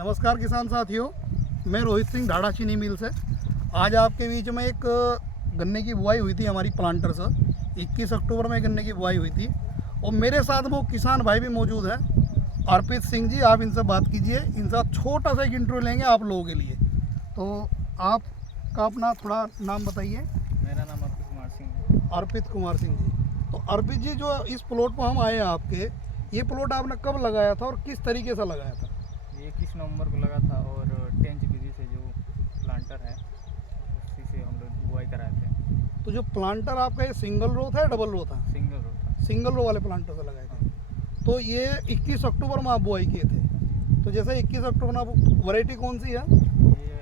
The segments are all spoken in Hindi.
नमस्कार किसान साथियों, मैं रोहित सिंह ढाढ़ा चीनी मिल से। आज आपके बीच में एक गन्ने की बुआई हुई थी हमारी प्लांटर से। 21 अक्टूबर में गन्ने की बुआई हुई थी और मेरे साथ वो किसान भाई भी मौजूद है, अर्पित सिंह जी। आप इनसे बात कीजिए, इनसे छोटा सा एक इंटरव्यू लेंगे आप लोगों के लिए। तो आपका अपना थोड़ा नाम बताइए। मेरा नाम अर्पित कुमार सिंह है। अर्पित कुमार सिंह जी। तो अर्पित जी, जो इस प्लॉट पर हम आए हैं आपके, ये प्लॉट आपने कब लगाया था और किस तरीके से लगाया था? ये 21 नवंबर को लगा था और 10 विधि से जो प्लांटर है उसी से हम लोग बुआई कराए थे। तो जो प्लांटर आपका ये सिंगल रो था या डबल रो था? सिंगल रो था। सिंगल रो वाले प्लांटर से लगाए थे। तो ये 21 अक्टूबर में आप बुआई किए थे। तो जैसे 21 अक्टूबर में आप वैरायटी कौन सी है? ये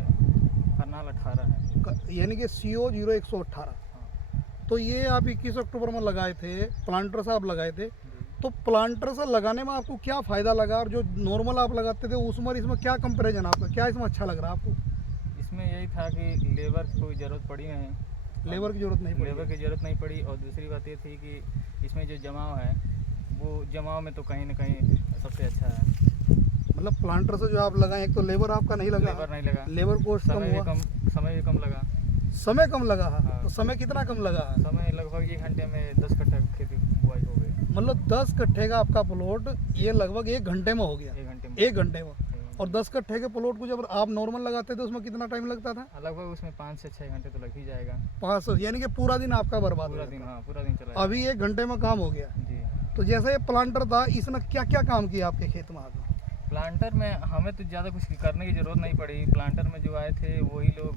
करनाल 18 है, यानी कि CO 0118। हाँ। तो ये आप 21 अक्टूबर में लगाए थे, प्लांटर से आप लगाए थे। जी। तो प्लांटर से लगाने में आपको क्या फ़ायदा लगा और जो नॉर्मल आप लगाते थे उसमें और इसमें क्या कंपैरिजन आपका, क्या इसमें अच्छा लग रहा है आपको? इसमें यही था कि लेबर की कोई ज़रूरत पड़ी नहीं। लेबर की ज़रूरत नहीं पड़ी? लेबर की ज़रूरत नहीं पड़ी। और दूसरी बात ये थी कि इसमें जो जमाव है वो जमाव में तो कहीं ना कहीं सबसे अच्छा है। मतलब प्लांटर से जो आप लगाए, एक तो लेबर आपका नहीं लगा, लेबर नहीं लगा, लेबर कॉस्ट कम समय भी हुआ, समय भी कम लगा। समय कम लगा है। हाँ। तो समय कितना कम लगा है? समय लगभग 1 घंटे में 10 कट्ठा खेती बुआई हो गई। मतलब 10 कट्ठे का आपका प्लॉट ये लगभग 1 घंटे में हो गया। 1 घंटे में। 1 घंटे में। और 10 कट्ठे के प्लॉट को जब आप नॉर्मल लगाते थे उसमें कितना टाइम लगता था? लगभग उसमें 5 से 6 घंटे तो लग ही जाएगा। 500, यानी कि पूरा दिन आपका बर्बाद पूरा हो दिन, जाता। हाँ पूरा दिन चला अभी 1 घंटे में काम हो गया। जी। तो जैसे ये प्लांटर था, इसने क्या क्या काम किया आपके खेत में आगे? प्लांटर में हमें तो ज़्यादा कुछ करने की ज़रूरत नहीं पड़ी। प्लांटर में जो आए थे वही लोग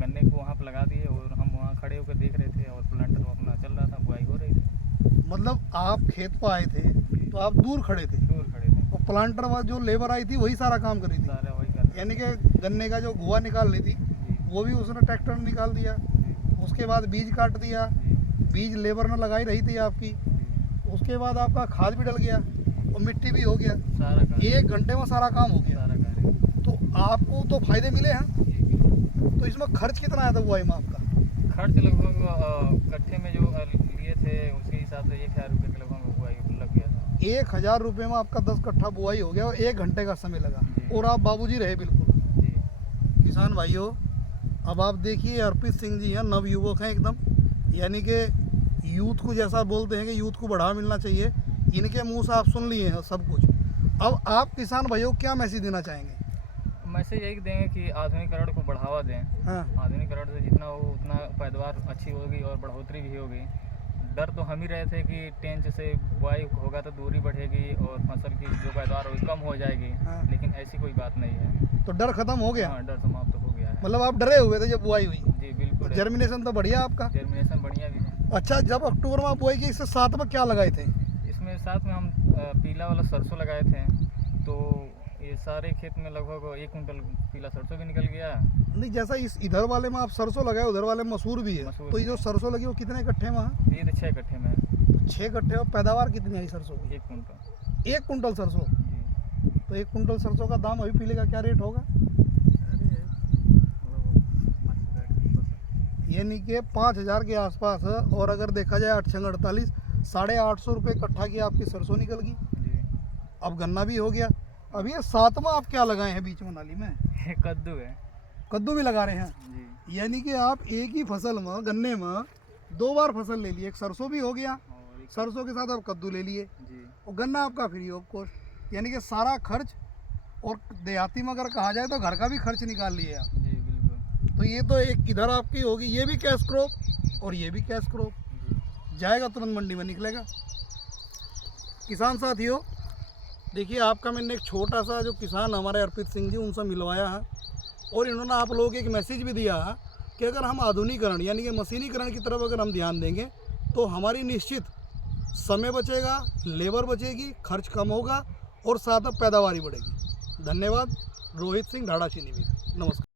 गन्ने को वहाँ पर लगा दिए और हम वहाँ खड़े होकर देख रहे थे और प्लांटर अपना चल रहा था, बुआई हो रही थी। मतलब आप खेत पर आए थे तो आप दूर खड़े थे दूर खड़े थे, और प्लांटर में जो लेबर आई थी वही सारा काम करी थी, सारा वही कर रहे यानी कि गन्ने का जो गुआ निकाल ली थी जी। वो भी उसने ट्रैक्टर ने निकाल दिया। जी। उसके बाद बीज काट दिया, जी। बीज लेबर ने लगाई रही थी आपकी। जी। उसके बाद आपका खाद भी डल गया और मिट्टी भी हो गया। सारा कार्य, 1 घंटे में सारा काम हो गया। सारा कार्य। तो आपको तो फायदे मिले हैं। जी बिल्कुल। तो इसमें खर्च कितना आया था बुआई में आपका? खर्च लगभग कट्ठे में जो लिए थे उसके हिसाब से 1000 रुपये के लगभग बुआई लग गया था। 1000 रुपये में आपका 10 कट्ठा बुआई हो गया और 1 घंटे का समय लगा। जी। और आप बाबूजी रहे बिल्कुल। जी। किसान भाइयों, अब आप देखिए अर्पित सिंह जी हैं, नवयुवक हैं एकदम, यानी कि यूथ को जैसा बोलते हैं कि यूथ को बढ़ावा मिलना चाहिए, इनके मुंह से आप सुन लिए हैं सब कुछ। अब आप किसान भाइयों क्या मैसेज देना चाहेंगे? मैसेज यही देंगे कि आधुनिकरण को बढ़ावा दें। हाँ। आधुनिकरण से जितना हो उतना पैदावार अच्छी होगी और बढ़ोतरी भी होगी। डर तो हम ही रहे थे कि टेंच से बुआई होगा तो दूरी बढ़ेगी और फसल की जो पैदावार होगी कम हो जाएगी। हाँ। लेकिन ऐसी कोई बात नहीं है। तो डर खत्म हो गया? हाँ, डर समाप्त हो गया है। मतलब आप डरे हुए थे जब बुआई हुई? जी बिल्कुल। जर्मिनेशन तो बढ़िया आपका? जर्मिनेशन बढ़िया भी है। अच्छा, जब अक्टूबर में आप बुआई की, इससे साथ में क्या लगाए थे? इसमें साथ में हम पीला वाला सरसों लगाए थे। तो ये सारे खेत में लगभग 1 कुंटल पीला सरसों भी निकल गया। नहीं, जैसा इधर वाले में आप सरसों लगाए, उधर वाले में मसूर भी है। मसूर तो ये भी जो है। सरसों लगी वो कितने कट्ठे में है? ये तो 6 कट्ठे में है। 6 कट्ठे और पैदावार कितनी आई सरसों की? 1 कुंटल। 1 कुंटल सरसों। जी। तो 1 कुंटल सरसों का दाम अभी पीले का क्या रेट होगा? यानी कि 5000 के आसपास है। और अगर देखा जाए 8 छंग 48, 850 रुपये कट्ठा की आपकी सरसों निकल गई। जी। अब गन्ना भी हो गया। अब ये साथ में आप क्या लगाए हैं बीच में नाली में? ये कद्दू है। कद्दू भी लगा रहे हैं। जी। यानी कि आप एक ही फसल में, गन्ने में 2 बार फसल ले लिए। एक सरसों भी हो गया, और सरसों के साथ आप कद्दू ले लिए जी। और गन्ना आपका फ्री ऑफ कॉस्ट। यानी कि सारा खर्च, और देहाती में अगर कहा जाए तो घर का भी खर्च निकाल लिए आप। जी बिल्कुल। तो ये तो एक इधर आपकी होगी, ये भी कैश क्रॉप और ये भी कैश क्रॉप। जी। जाएगा तुरंत मंडी में निकलेगा। किसान साथियों, देखिए आपका मैंने एक छोटा सा जो किसान हमारे अर्पित सिंह जी, उनसे मिलवाया है और इन्होंने आप लोगों को एक मैसेज भी दिया है कि अगर हम आधुनिकरण यानी कि मशीनीकरण की तरफ अगर हम ध्यान देंगे तो हमारी निश्चित समय बचेगा, लेबर बचेगी, खर्च कम होगा और साथ में पैदावारी बढ़ेगी। धन्यवाद। रोहित सिंह, ढाढ़ा चीनी मिल। नमस्कार।